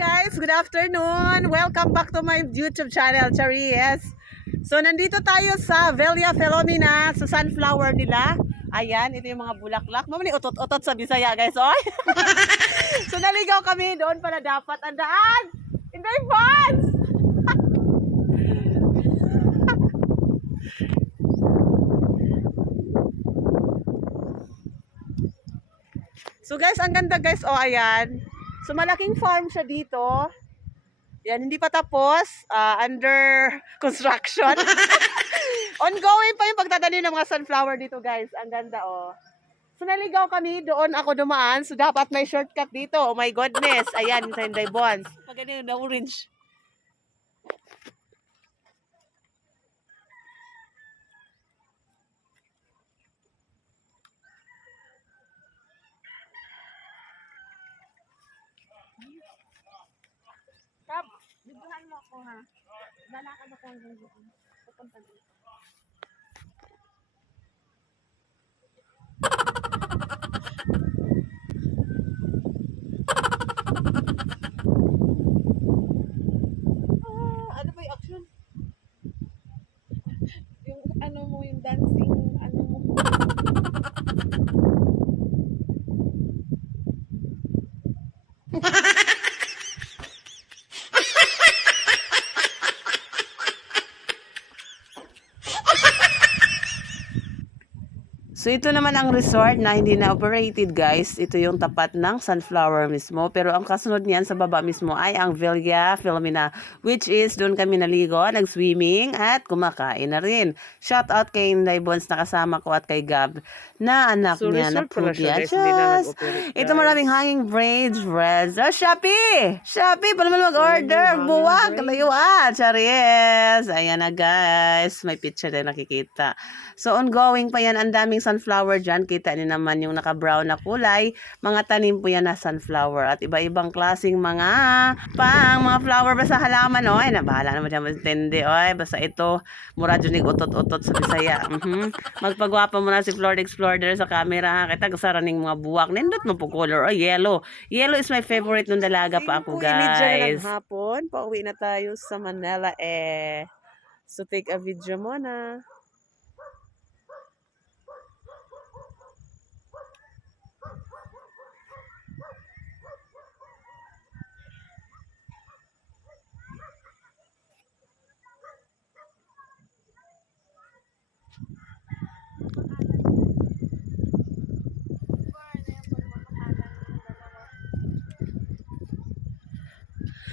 guys, good afternoon. Welcome back to my YouTube channel, Charies. So nandito tayo sa Velia Philomena, sa sunflower nila. Ayan, ito yung mga bulaklak. Mamani utot-utot sa Bisaya guys, oy. So naligaw kami doon para dapat ang daan. Inday Fans! So guys, ang ganda guys, oh ayan. So malaking farm siya dito. Yan, hindi pa tapos. Under construction. Ongoing pa yung pagtatanim ng mga sunflower dito guys. Ang ganda oh. So naligaw kami, doon ako dumaan. So dapat may shortcut dito. Oh my goodness. Ayan, sa Inday Bonds. Pag ganyan na orange. Kap, bigyan mo ako ha. Lalakad ako hanggang doon. Papunta doon. Ano ba yung action? Yung ano mo, yung dancing, ano mo. So ito naman ang resort na hindi na operated guys. Ito yung tapat ng sunflower mismo. Pero ang kasunod niyan sa baba mismo ay ang Velia Philomena, which is doon kami naligo, nag-swimming at kumakain na rin. Shout out kay Inday Bonds na kasama ko at kay Gab na anak niya na Prudiachos. Ito maraming hanging braids, reds. Oh, Shopee! Shopee! Pala naman mag-order. Buwag! Kalayuan! Charies! Ayan na guys. May picture din nakikita. So ongoing pa yan. Ang daming sunflower dyan. Kita niyo naman yung naka-brown na kulay. Mga tanim po yan na sunflower. At iba-ibang klaseng mga flower ba sa halaman. Oy, nabahala naman dyan matindi. Oy, basta ito, mura dyan utot-utot sa Bisaya. Magpagwapa mo na si Flor Explorer sa camera. Kita kasaraning mga buwak. Nindot mo po color. Oh, yellow. Yellow is my favorite nung dalaga pa ako, guys. Hapon, pauwi na tayo sa Manila eh. So take a video muna.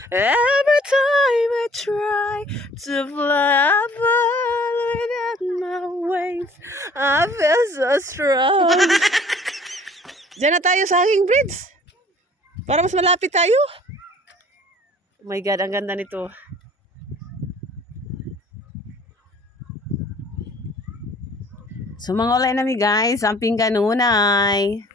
Every time I try to fly, I fall without my wings. I feel so strong. Diyan na tayo sa hanging bridge. Para mas malapit tayo. Oh my God, ang ganda nito. So, mangolay nami guys, ang pingganunay.